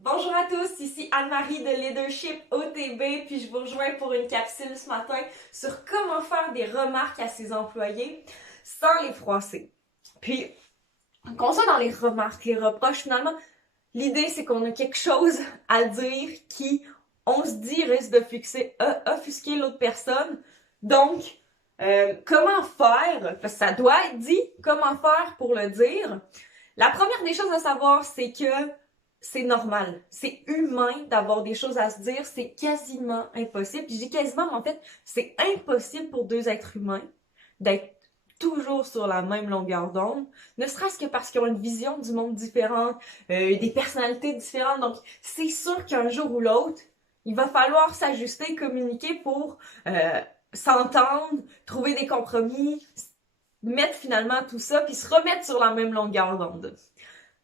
Bonjour à tous, ici Anne-Marie de Leadership OTB, puis je vous rejoins pour une capsule ce matin sur comment faire des remarques à ses employés sans les froisser. Puis, qu'on soit dans les remarques, les reproches, finalement, l'idée c'est qu'on a quelque chose à dire qui, on se dit, risque de offusquer l'autre personne. Donc, comment faire, parce que ça doit être dit, comment faire pour le dire? La première des choses à savoir, c'est que c'est normal. C'est humain d'avoir des choses à se dire. C'est quasiment impossible. Puis je dis quasiment, mais en fait, c'est impossible pour deux êtres humains d'être toujours sur la même longueur d'onde, ne serait-ce que parce qu'ils ont une vision du monde différente, des personnalités différentes. Donc, c'est sûr qu'un jour ou l'autre, il va falloir s'ajuster, communiquer pour s'entendre, trouver des compromis, mettre finalement tout ça, puis se remettre sur la même longueur d'onde.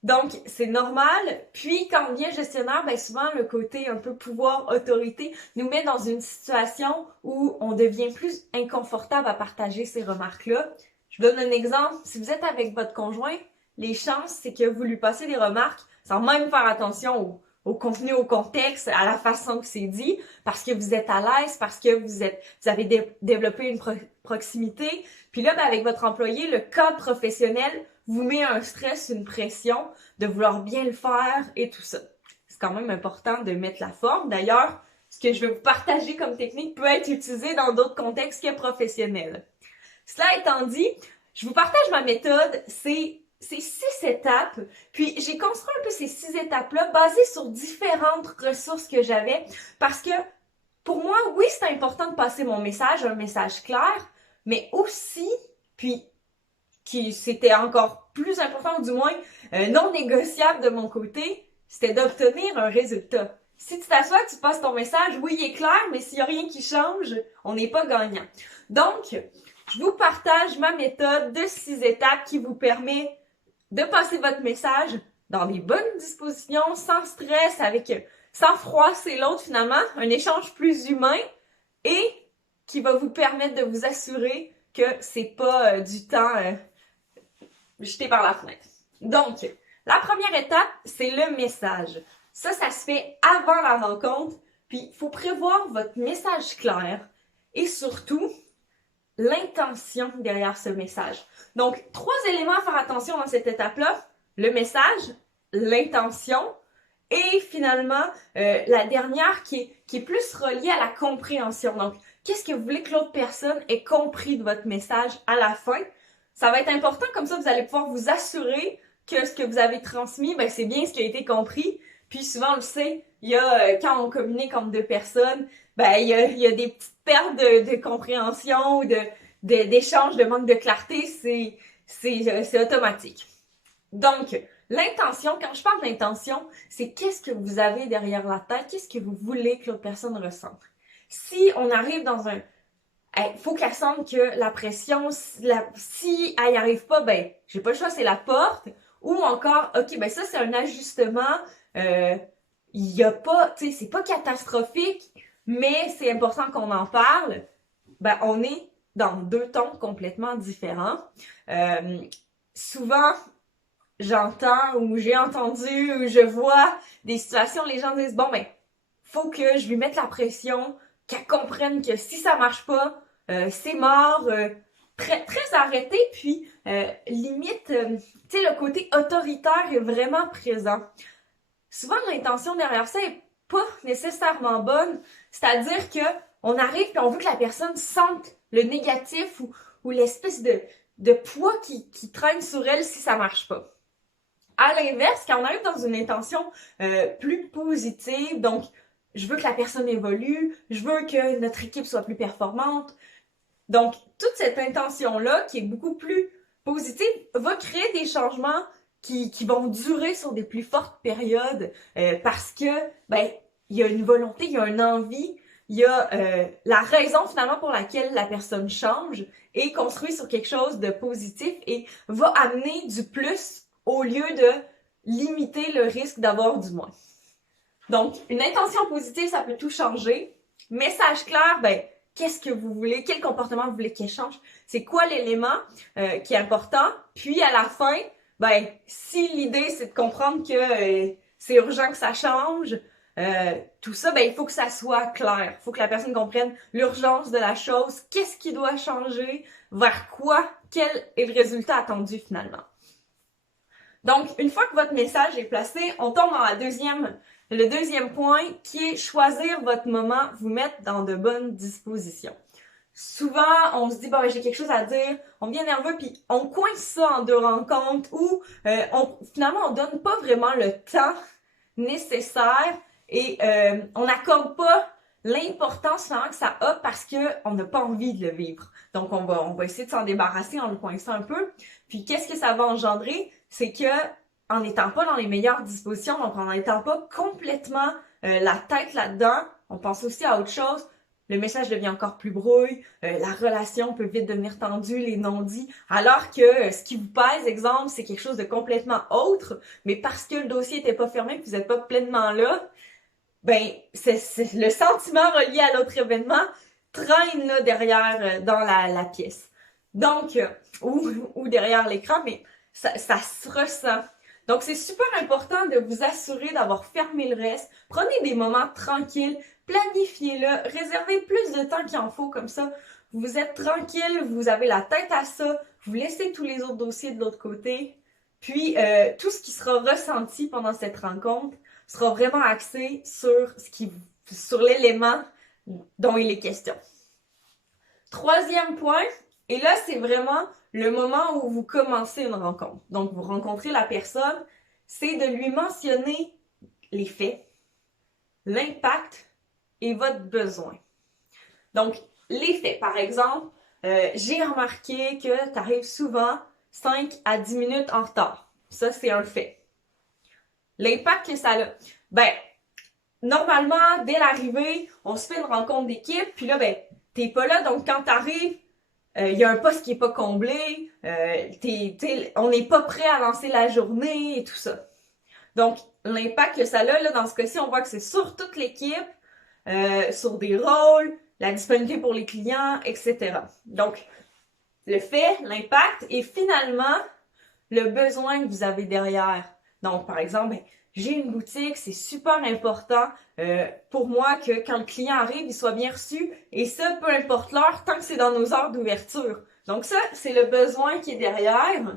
Donc, c'est normal. Puis, quand on devient gestionnaire, ben souvent, le côté un peu pouvoir, autorité, nous met dans une situation où on devient plus inconfortable à partager ces remarques-là. Je vous donne un exemple. Si vous êtes avec votre conjoint, les chances, c'est que vous lui passez des remarques sans même faire attention au contenu, au contexte, à la façon que c'est dit, parce que vous êtes à l'aise, parce que vous avez développé une proximité. Puis là, ben, avec votre employé, le cadre professionnel vous met un stress, une pression de vouloir bien le faire et tout ça. C'est quand même important de mettre la forme. D'ailleurs, ce que je vais vous partager comme technique peut être utilisé dans d'autres contextes que professionnels. Cela étant dit, je vous partage ma méthode. C'est 6 étapes. Puis j'ai construit un peu ces 6 étapes-là basées sur différentes ressources que j'avais parce que pour moi, oui, c'est important de passer mon message, un message clair, mais aussi, puis qui c'était encore plus important, ou du moins non négociable de mon côté, c'était d'obtenir un résultat. Si tu t'assois, tu passes ton message, oui, il est clair, mais s'il n'y a rien qui change, on n'est pas gagnant. Donc, je vous partage ma méthode de 6 étapes qui vous permet de passer votre message dans des bonnes dispositions, sans stress, sans froisser l'autre finalement, un échange plus humain et qui va vous permettre de vous assurer que c'est pas du temps jeté par la fenêtre. Donc, la première étape, c'est le message. Ça se fait avant la rencontre, puis il faut prévoir votre message clair et surtout l'intention derrière ce message. Donc, 3 éléments à faire attention dans cette étape-là. Le message, l'intention et finalement, la dernière qui est plus reliée à la compréhension. Donc, qu'est-ce que vous voulez que l'autre personne ait compris de votre message à la fin? Ça va être important, comme ça vous allez pouvoir vous assurer que ce que vous avez transmis, ben c'est bien ce qui a été compris. Puis souvent on le sait, il y a quand on communique entre deux personnes, ben il y a des petites pertes de compréhension ou d'échange, de manque de clarté, c'est automatique. Donc, l'intention, quand je parle d'intention, c'est qu'est-ce que vous avez derrière la tête, qu'est-ce que vous voulez que l'autre personne ressente. Si on arrive dans un faut qu'elle sente que la pression, si elle y arrive pas, ben, j'ai pas le choix, c'est la porte. Ou encore, ok, ben ça, c'est un ajustement. Il y a pas, tu sais, c'est pas catastrophique, mais c'est important qu'on en parle. Ben, on est dans 2 tons complètement différents. Euh, Souvent, j'entends ou j'ai entendu ou je vois des situations où les gens disent, bon, ben, faut que je lui mette la pression, qu'elle comprenne que si ça marche pas, c'est mort, très arrêté, puis limite, tu sais, le côté autoritaire est vraiment présent. Souvent, l'intention derrière ça est pas nécessairement bonne, c'est-à-dire que on arrive et on veut que la personne sente le négatif ou l'espèce de poids qui traîne sur elle si ça marche pas. À l'inverse, quand on arrive dans une intention plus positive, donc je veux que la personne évolue, je veux que notre équipe soit plus performante. Donc, toute cette intention-là, qui est beaucoup plus positive, va créer des changements qui vont durer sur des plus fortes périodes parce que, ben, il y a une volonté, il y a une envie, il y a la raison finalement pour laquelle la personne change et construit sur quelque chose de positif et va amener du plus au lieu de limiter le risque d'avoir du moins. Donc, une intention positive, ça peut tout changer. Message clair, ben, qu'est-ce que vous voulez, quel comportement vous voulez qu'il change, c'est quoi l'élément qui est important. Puis à la fin, ben, si l'idée c'est de comprendre que c'est urgent que ça change. Tout ça, ben il faut que ça soit clair. Il faut que la personne comprenne l'urgence de la chose, qu'est-ce qui doit changer, vers quoi, quel est le résultat attendu finalement. Donc, une fois que votre message est placé, on tombe dans le deuxième point qui est choisir votre moment, vous mettre dans de bonnes dispositions. Souvent, on se dit, bon, j'ai quelque chose à dire, on devient nerveux, puis on coince ça en deux rencontres où finalement, on donne pas vraiment le temps nécessaire et on n'accorde pas l'importance finalement que ça a parce que on n'a pas envie de le vivre. Donc, on va essayer de s'en débarrasser en le coinçant un peu. Puis, qu'est-ce que ça va engendrer? C'est que en n'étant pas dans les meilleures dispositions, donc en n'étant pas complètement la tête là-dedans, on pense aussi à autre chose. Le message devient encore plus brouille, la relation peut vite devenir tendue, les non-dits, alors que ce qui vous pèse, exemple, c'est quelque chose de complètement autre, mais parce que le dossier était pas fermé, que vous n'êtes pas pleinement là, ben c'est le sentiment relié à l'autre événement traîne là derrière dans la pièce. Donc, ou derrière l'écran, mais ça se ressent. Donc, c'est super important de vous assurer d'avoir fermé le reste. Prenez des moments tranquilles, planifiez-le, réservez plus de temps qu'il en faut, comme ça, vous êtes tranquille, vous avez la tête à ça, vous laissez tous les autres dossiers de l'autre côté, puis tout ce qui sera ressenti pendant cette rencontre sera vraiment axé sur l'élément dont il est question. Troisième point, et là, c'est vraiment le moment où vous commencez une rencontre. Donc, vous rencontrez la personne, c'est de lui mentionner les faits, l'impact et votre besoin. Donc, les faits, par exemple, j'ai remarqué que tu arrives souvent 5 à 10 minutes en retard. Ça, c'est un fait. L'impact que ça a. Ben, normalement, dès l'arrivée, on se fait une rencontre d'équipe, puis là, ben, t'es pas là, donc quand t'arrives, il y a un poste qui est pas comblé, on n'est pas prêt à lancer la journée et tout ça. Donc, l'impact que ça a, là, dans ce cas-ci, on voit que c'est sur toute l'équipe, sur des rôles, la disponibilité pour les clients, etc. Donc, le fait, l'impact et finalement, le besoin que vous avez derrière. Donc, par exemple, j'ai une boutique, c'est super important pour moi que quand le client arrive, il soit bien reçu et ça, peu importe l'heure, tant que c'est dans nos heures d'ouverture. Donc ça, c'est le besoin qui est derrière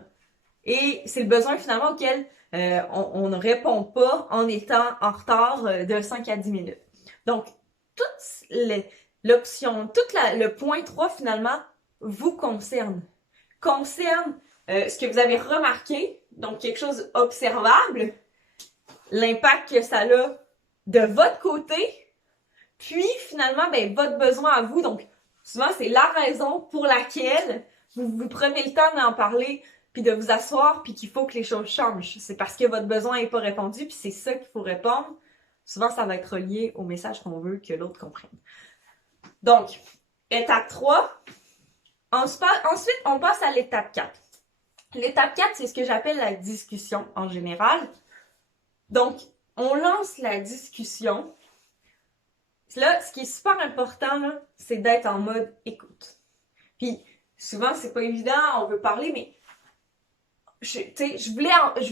et c'est le besoin finalement auquel on ne répond pas en étant en retard de 5 à 10 minutes. Donc, l'option, le point 3 finalement vous concerne ce que vous avez remarqué, donc quelque chose observable, l'impact que ça a de votre côté, puis finalement, ben, votre besoin à vous. Donc, souvent, c'est la raison pour laquelle vous prenez le temps d'en parler, puis de vous asseoir, puis qu'il faut que les choses changent. C'est parce que votre besoin n'est pas répondu, puis c'est ça qu'il faut répondre. Souvent, ça va être relié au message qu'on veut que l'autre comprenne. Donc, étape 3. Ensuite, on passe à l'étape 4. L'étape 4, c'est ce que j'appelle la discussion en général. Donc, on lance la discussion. Là, ce qui est super important, là, c'est d'être en mode écoute. Puis, souvent, c'est pas évident, on veut parler, mais je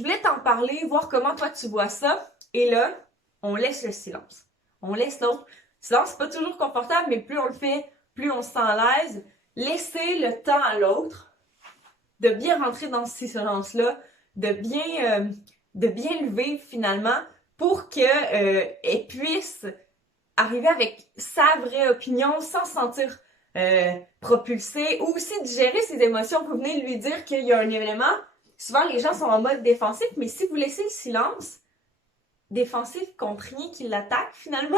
voulais t'en parler, voir comment toi tu vois ça. Et là, on laisse le silence. On laisse l'autre. Le silence, c'est pas toujours confortable, mais plus on le fait, plus on se sent à l'aise. Laissez le temps à l'autre de bien rentrer dans ce silence-là, de bien le vivre finalement pour qu'elle puisse arriver avec sa vraie opinion sans se sentir propulsée ou aussi digérer ses émotions. Vous venez lui dire qu'il y a un élément. Souvent, les gens sont en mode défensif, mais si vous laissez le silence, défensif contre rien qui l'attaque, finalement,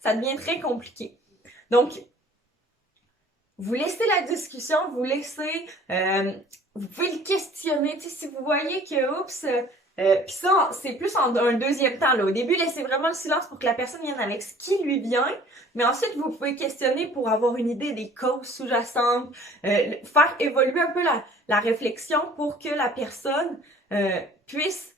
ça devient très compliqué. Donc, vous laissez la discussion, vous laissez, vous pouvez le questionner, tu sais, si vous voyez que, puis ça, c'est plus en un deuxième temps, là. Au début, laissez vraiment le silence pour que la personne vienne avec ce qui lui vient, mais ensuite, vous pouvez questionner pour avoir une idée des causes sous-jacentes, faire évoluer un peu la réflexion pour que la personne puisse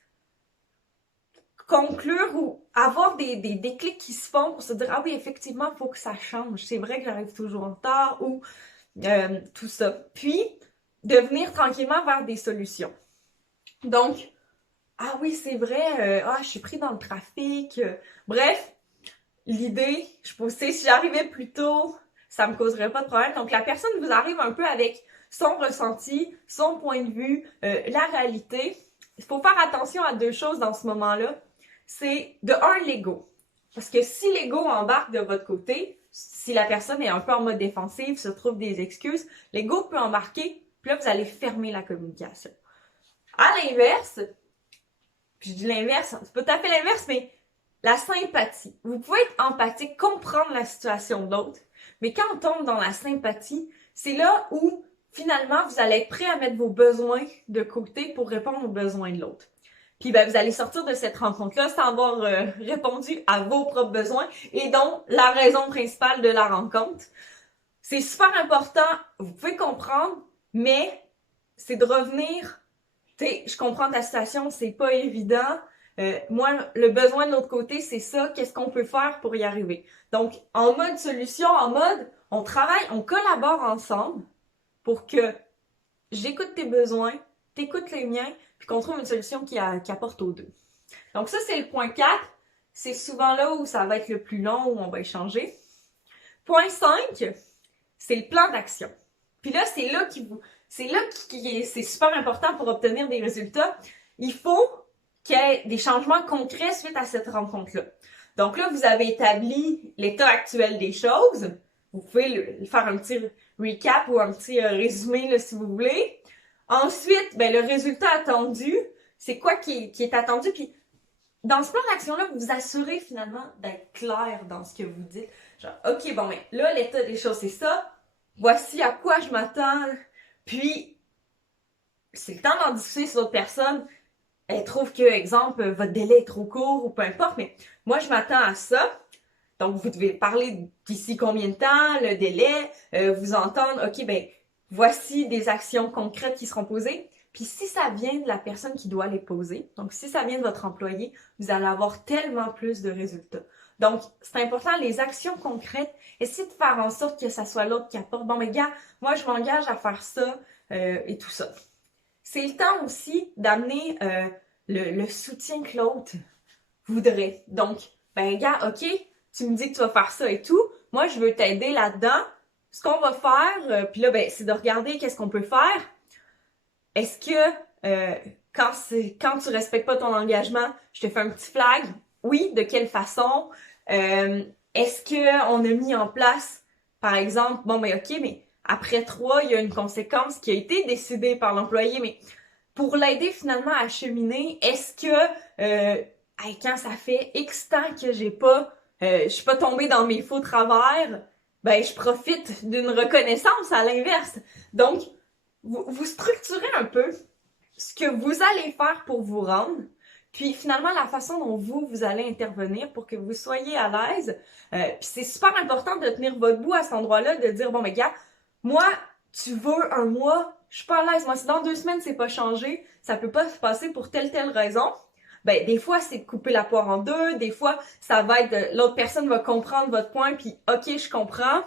conclure ou avoir des déclics qui se font pour se dire « Ah oui, effectivement, il faut que ça change. C'est vrai que j'arrive toujours en retard. » ou tout ça. Puis, de venir tranquillement vers des solutions. Donc, ah oui, c'est vrai, je suis pris dans le trafic. Bref, l'idée, je pensais, si j'arrivais plus tôt, ça me causerait pas de problème. Donc, la personne vous arrive un peu avec son ressenti, son point de vue, la réalité. Il faut faire attention à deux choses dans ce moment-là. C'est, de un, l'ego. Parce que si l'ego embarque de votre côté, si la personne est un peu en mode défensif, se trouve des excuses, l'ego peut embarquer, puis là, vous allez fermer la communication. À l'inverse, puis je dis l'inverse, c'est pas tout à fait l'inverse, mais la sympathie. Vous pouvez être empathique, comprendre la situation de l'autre, mais quand on tombe dans la sympathie, c'est là où finalement vous allez être prêt à mettre vos besoins de côté pour répondre aux besoins de l'autre. Puis vous allez sortir de cette rencontre-là sans avoir répondu à vos propres besoins et donc la raison principale de la rencontre. C'est super important, vous pouvez comprendre, mais c'est de revenir. Tu sais, je comprends ta situation, c'est pas évident. Moi, le besoin de l'autre côté, c'est ça. Qu'est-ce qu'on peut faire pour y arriver? Donc, en mode solution, en mode, on travaille, on collabore ensemble pour que j'écoute tes besoins, t'écoutes les miens, puis qu'on trouve une solution qui apporte aux deux. Donc ça, c'est le point 4. C'est souvent là où ça va être le plus long, où on va échanger. Point 5, c'est le plan d'action. Puis là, c'est là c'est super important pour obtenir des résultats. Il faut qu'il y ait des changements concrets suite à cette rencontre-là. Donc là, vous avez établi l'état actuel des choses. Vous pouvez faire un petit recap ou un petit résumé là, si vous voulez. Ensuite, le résultat attendu, c'est quoi qui est attendu? Puis dans ce plan d'action-là, vous vous assurez finalement d'être clair dans ce que vous dites. Genre, OK, là, l'état des choses, c'est ça. Voici à quoi je m'attends. Puis, c'est le temps d'en discuter sur l'autre personne. Elle trouve que, exemple, votre délai est trop court ou peu importe, mais moi, je m'attends à ça. Donc, vous devez parler d'ici combien de temps, le délai, vous entendre, OK, voici des actions concrètes qui seront posées. Puis si ça vient de la personne qui doit les poser, donc si ça vient de votre employé, vous allez avoir tellement plus de résultats. Donc, c'est important, les actions concrètes, essayez de faire en sorte que ça soit l'autre qui apporte. Gars, moi, je m'engage à faire ça et tout ça. C'est le temps aussi d'amener le soutien que l'autre voudrait. Donc, gars, OK, tu me dis que tu vas faire ça et tout. Moi, je veux t'aider là-dedans. Ce qu'on va faire, puis là, c'est de regarder qu'est-ce qu'on peut faire. Est-ce que quand tu respectes pas ton engagement, je te fais un petit flag? Oui, de quelle façon? Est-ce qu'on a mis en place, par exemple, OK, mais après 3, il y a une conséquence qui a été décidée par l'employé, mais pour l'aider finalement à cheminer, est-ce que quand ça fait X temps que je suis pas tombée dans mes faux travers, je profite d'une reconnaissance à l'inverse. Donc, vous structurez un peu ce que vous allez faire pour vous rendre, puis finalement la façon dont vous allez intervenir pour que vous soyez à l'aise. Puis c'est super important de tenir votre bout à cet endroit-là, de dire gars, moi, tu veux un mois, je suis pas à l'aise. Moi, si dans 2 semaines c'est pas changé, ça peut pas se passer pour telle raison. Des fois, c'est de couper la poire en deux. Des fois, ça va être l'autre personne va comprendre votre point, puis OK, je comprends.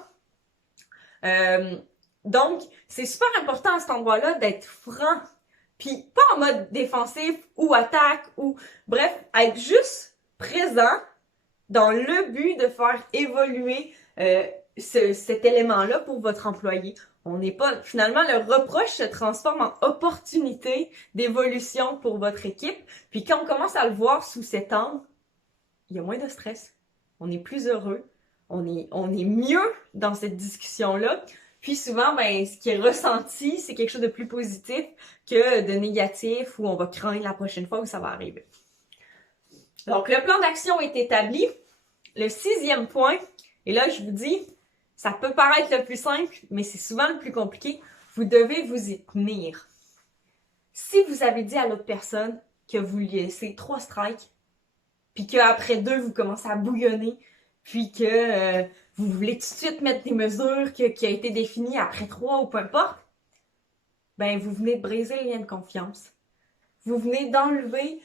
Donc, c'est super important à cet endroit-là d'être franc. Puis pas en mode défensif ou attaque ou... Bref, être juste présent dans le but de faire évoluer cet élément-là pour votre employé. On n'est pas... Finalement, le reproche se transforme en opportunité d'évolution pour votre équipe. Puis quand on commence à le voir sous cet angle, il y a moins de stress. On est plus heureux. On est mieux dans cette discussion-là. Puis souvent, ce qui est ressenti, c'est quelque chose de plus positif que de négatif où on va craindre la prochaine fois où ça va arriver. Donc, le plan d'action est établi. Le 6e point, et là, je vous dis, ça peut paraître le plus simple, mais c'est souvent le plus compliqué. Vous devez vous y tenir. Si vous avez dit à l'autre personne que vous lui laissez 3 strikes, puis qu'après 2, vous commencez à bouillonner, puis que vous voulez tout de suite mettre des mesures qui a été définies après 3 ou peu importe, vous venez de briser le lien de confiance. Vous venez d'enlever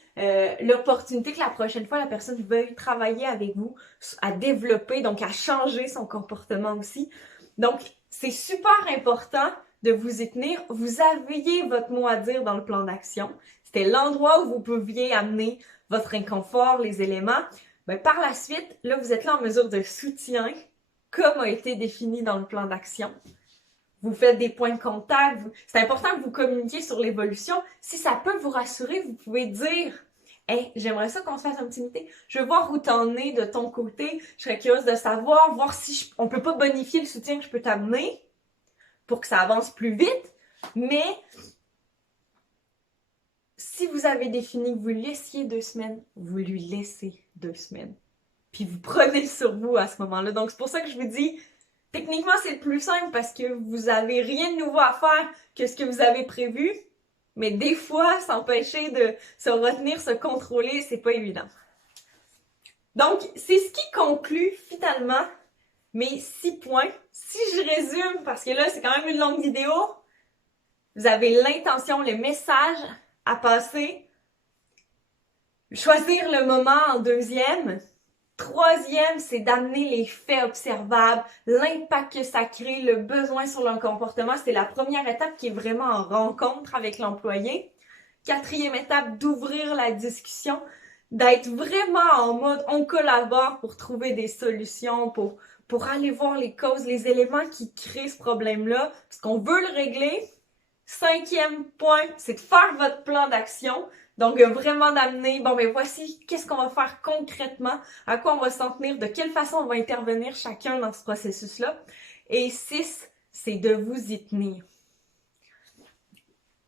l'opportunité que la prochaine fois, la personne veuille travailler avec vous, à développer, donc à changer son comportement aussi. Donc, c'est super important de vous y tenir. Vous aviez votre mot à dire dans le plan d'action. c'était l'endroit où vous pouviez amener votre inconfort, les éléments. Ben, par la suite, là, vous êtes là en mesure de soutien, comme a été défini dans le plan d'action. Vous faites des points de contact. C'est important que vous communiquiez sur l'évolution. Si ça peut vous rassurer, vous pouvez dire « Hey, j'aimerais ça qu'on se fasse un petit meeting. Je veux voir où t'en es de ton côté. Je serais curieuse de savoir, voir si on peut pas bonifier le soutien que je peux t'amener pour que ça avance plus vite. Mais si vous avez défini que vous laissiez 2 semaines, vous lui laissez 2 semaines. Puis vous prenez sur vous à ce moment-là. Donc c'est pour ça que je vous dis, techniquement c'est le plus simple parce que vous avez rien de nouveau à faire que ce que vous avez prévu. Mais des fois, s'empêcher de se retenir, se contrôler, c'est pas évident. Donc, c'est ce qui conclut finalement mes 6 points. Si je résume, parce que là, c'est quand même une longue vidéo, vous avez l'intention, le message à passer, choisir le moment en 2e. 3e, c'est d'amener les faits observables, l'impact que ça crée, le besoin sur le comportement. C'est la première étape qui est vraiment en rencontre avec l'employé. 4e étape, d'ouvrir la discussion, d'être vraiment en mode on collabore pour trouver des solutions, pour aller voir les causes, les éléments qui créent ce problème-là, parce qu'on veut le régler. 5e point, c'est de faire votre plan d'action. Donc, vraiment d'amener, bon, ben voici qu'est-ce qu'on va faire concrètement, à quoi on va s'en tenir, de quelle façon on va intervenir chacun dans ce processus-là. Et 6, c'est de vous y tenir.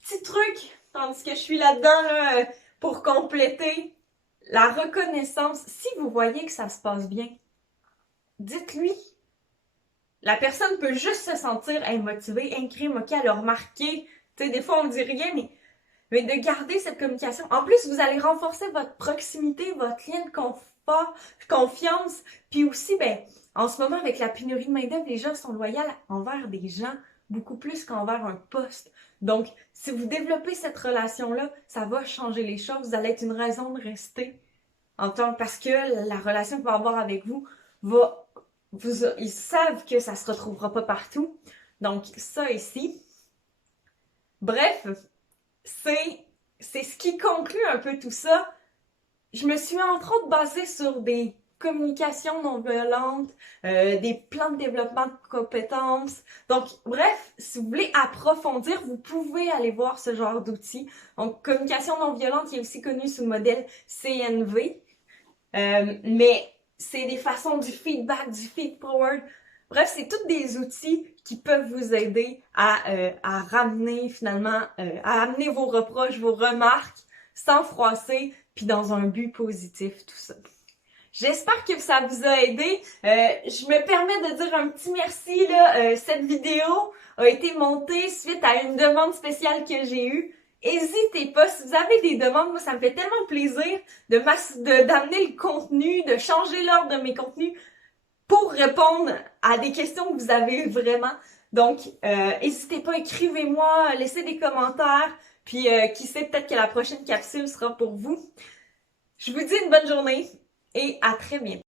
Petit truc, tandis que je suis là-dedans, là, pour compléter, la reconnaissance. Si vous voyez que ça se passe bien, dites-lui. La personne peut juste se sentir motivée, ok, elle a remarqué. Tu sais, des fois, on dit rien, mais de garder cette communication. En plus, vous allez renforcer votre proximité, votre lien de confort, confiance. Puis aussi, ben, en ce moment, avec la pénurie de main-d'œuvre, les gens sont loyaux envers des gens beaucoup plus qu'envers un poste. Donc, si vous développez cette relation-là, ça va changer les choses. Vous allez être une raison de rester parce que la relation qu'ils vont avoir avec vous ils savent que ça se retrouvera pas partout. Donc, ça ici. Bref, c'est ce qui conclut un peu tout ça. Je me suis entre autres basée sur des communications non violentes, des plans de développement de compétences. Donc, bref, si vous voulez approfondir, vous pouvez aller voir ce genre d'outils. Donc, communication non violente, qui est aussi connue sous le modèle CNV. Mais c'est des façons du feedback, du feed-forward. Bref, c'est tous des outils qui peuvent vous aider à ramener finalement, à amener vos reproches, vos remarques sans froisser, puis dans un but positif, tout ça. J'espère que ça vous a aidé. Je me permets de dire un petit merci, là. Cette vidéo a été montée suite à une demande spéciale que j'ai eue. N'hésitez pas, si vous avez des demandes, moi ça me fait tellement plaisir d'amener le contenu, de changer l'ordre de mes contenus pour répondre à des questions que vous avez vraiment. Donc, n'hésitez pas, écrivez-moi, laissez des commentaires, puis qui sait, peut-être que la prochaine capsule sera pour vous. Je vous dis une bonne journée et à très bientôt.